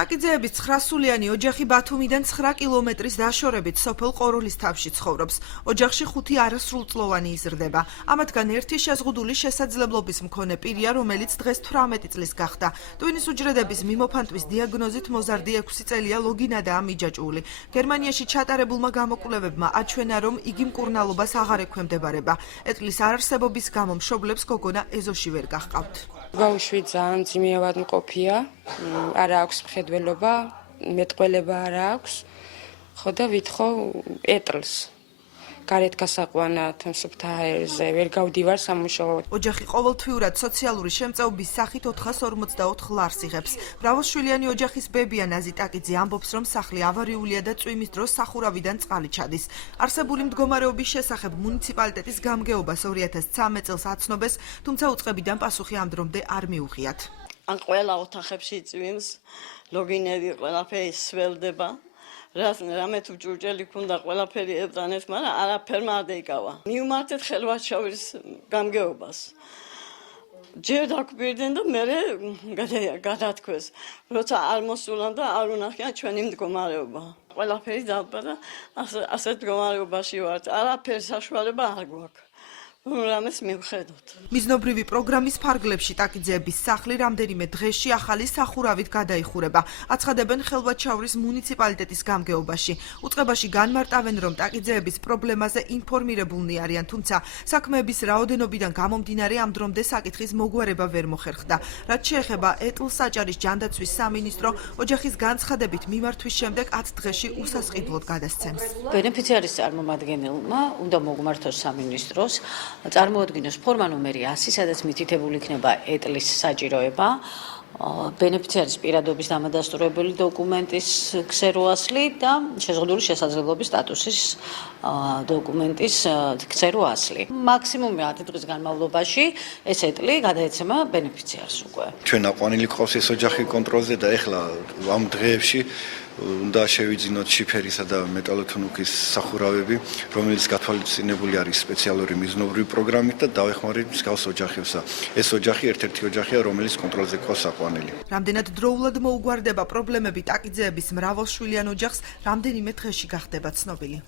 ტაკიძეების 9-სულიანი ოჯახი ბათუმიდან 9 კილომეტრის დაშორებით სოფელ ყოროლისთავში ცხოვრობს. ოჯახში 5 არასრულწლოვანი იზრდება. ამათგან ერთი შეზღუდული შესაძლებლობის მქონე პირია, რომელიც დღეს 18 წლის გახდა. ტვინის უჯრედების მიმოფანტვის დიაგნოზით მოზარდი 6 წელია ლოგინადაა მიჯაჭვული. გერმანიაში ჩატარებულმა გამოკვლევებმა აჩვენა, რომ იგი მკურნალობას აღარ ექვემდებარება. ეტლის არარსებობის გამო მშობლებს გოგონა ეზოში ვერ გაჰყავთ. ბავშვი ძალიან მძიმე ავადმყოფია, არა აქვს მხედველობა, მეტყველება არა აქვს, ხო და ვითხოვ ეტლს. გარეთ გასაყვანად, მსუბთა აერზე, ვერ გავდივარ სამუშაოდ. ოჯახი ყოველთვიურად სოციალური შემწეობის სახით 454 ლარს იღებს. მრავალშვილიანი ოჯახის ბებია ნაზი ტაკიძე ამბობს, რომ სახლი ავარიულია და წვიმის დროს სახურავიდან წყალი ჩადის. არსებული მდგომარეობის შესახებ მუნიციპალიტეტის გამგეობას 2013 წელს აცნობეს, თუმცა უწყებიდან პასუხი ამ დრომდე არ მიუღიათ. ან ყველა ოთახებში წვიმს, ლოგინები ყველაფერი სველდება. რამე თუ ჯურჯელი ქონდა ყველაფერი ებრძანეს, მაგრამ არაფერმა არ დაიკავა. მივმართეთ ხელვაჩავის გამგეობას. ჯერ დაგვირდნენ და მე გადათქვეს. როცა არ მოსულან და არ უნახიან ჩვენი მდგომარეობა. ყველაფერი დაბა და ასეთ მდგომარეობაში ვართ. არაფერი საშუალება არ გვაქვს. რამეს მივხედოთ. მიზნობრივი პროგრამის ფარგლებში ტაკიძეების სახლი რამდენიმე დღეში ახალი სახურავით გადაიხურება. აცხადებენ ხელვაჩაურის მუნიციპალიტეტის გამგეობაში. უწყებაში განმარტავენ, რომ ტაკიძეების პრობლემაზე ინფორმირებულნი არიან, თუმცა საქმეების რაოდენობიდან გამომდინარე ამ დრომდე საკითხის მოგვარება ვერ მოხერხდა. რაც შეეხება ეტლს საჭარის ჯანდაცვის სამინისტრო, ოჯახის განცხადებით მიმართვის შემდეგ 10 დღეში უსასყიდლოდ გადასცემს. ბენეფიციარის წარმომადგენელმა უნდა მოგმართოს სამინისტროს წარმოადგინოს ფორმა ნომერი 100, სადაც მითითებული იქნება ეტლის საჭიროება, ბენეფიციარის პირადობის დამადასტურებელი დოკუმენტის ქსეროასლი და შეზღუდული შესაძლებლობის სტატუსის დოკუმენტის ქსეროასლი. მაქსიმუმი 10 დღის განმავლობაში ეს ეტლი გადაეცემა ბენეფიციარს უკვე. ჩვენ აყვანილი ყავს ეს ოჯახი კონტროლზე და ეხლა ამ დღეებში უნდა შევიძინოთ შიფერისა და მეტალოთუნუქის სახურავები, რომელიც გათვალისწინებული არის სპეციალური მიზნობრივი პროგრამით და დავეხმარებით მსგავს ოჯახებსა. ეს ოჯახი ერთ-ერთი ოჯახია, რომელიც კონტროლზე ყავს აყვანილი. რამდენად დროულად მოუგვარდება პრობლემები ტაკიძეების მრავალშვილიან ოჯახს, რამდენიმე დღეში გახდება ცნობილი.